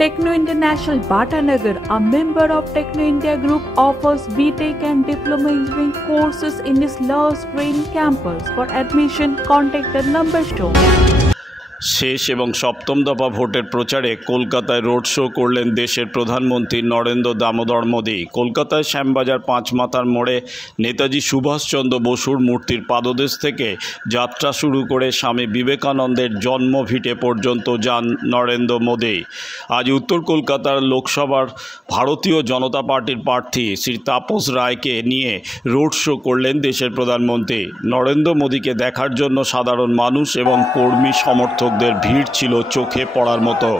Techno International Bhatanagar, a member of Techno India Group, offers BTech and Diploma Engineering courses in its Lush Green campus. For admission, contact the number shown. শেষ এবং সপ্তম দফা ভোটের প্রচারে কলকাতায় road show করলেন দেশের প্রধানমন্ত্রী নরেন্দ্র দামোদর মোদী। কলকাতায় শ্যামবাজার পাঁচমাথার মোড়ে নেতাজি সুভাষচন্দ্র বসুর মূর্তির পাদদেশ থেকে যাত্রা শুরু করে স্বামী বিবেকানন্দের জন্মভিটে পর্যন্ত যান নরেন্দ্র মোদী। আজ উত্তর কলকাতার লোকসভার ভারতীয় জনতা পার্টির প্রার্থী শ্রী তাপস রায়কে নিয়ে রোড শো করলেন দেশের প্রধানমন্ত্রী। নরেন্দ্র মোদীকে দেখার জন্য সাধারণ মানুষ এবং কর্মী সমর্থক ভিড় ছিল চোখে পড়ার মতো।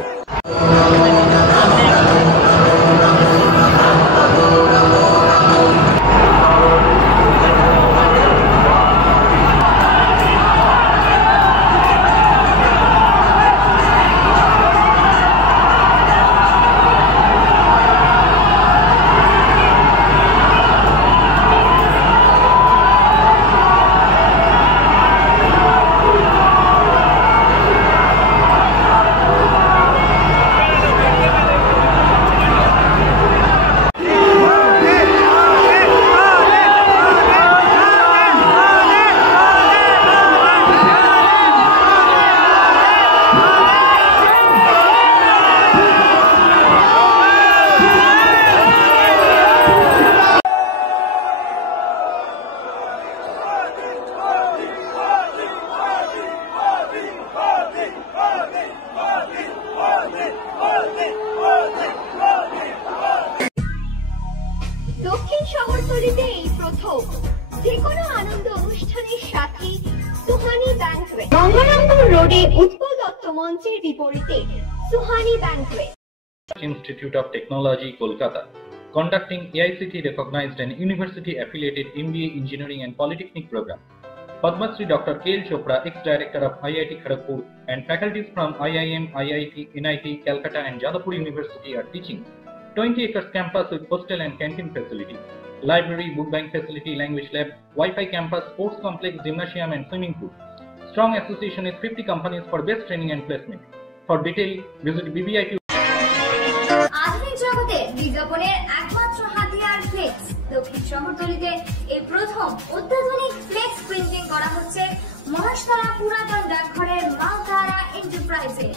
দক্ষিণ শহরতলিতে এই প্রথম যেকোনো আনন্দ অনুষ্ঠানের সাথে সুহানি ব্যাংকুয়েট, গঙ্গারামপুর রোডে উৎপল দত্ত মঞ্চের বিপরীতে Suhani banquet. Institute of Technology, Kolkata, conducting AICTE recognized and university affiliated MBA Engineering and Polytechnic program. Padma Shri Dr. K.L. Chopra, ex-director of IIT Kharagpur, and faculties from IIM, IIT, NIT, Calcutta and Jadavpur University are teaching 20 acres campus with hostel and canteen facility, library, book bank facility, language lab, Wi-Fi campus, sports complex, gymnasium and swimming pool. Strong association with 50 companies for best training and placement. For detail, visit BBIT. আধুনিক জগতে বিজ্ঞাপনের একমাত্র হাতিয়ার flakes. দক্ষিণ শহরতলিতে এই প্রথম অত্যাধুনিক flakes printing করা হচ্ছে মহাশতলা পুরাতন ডাকঘরের মা তারা এন্টারপ্রাইজে।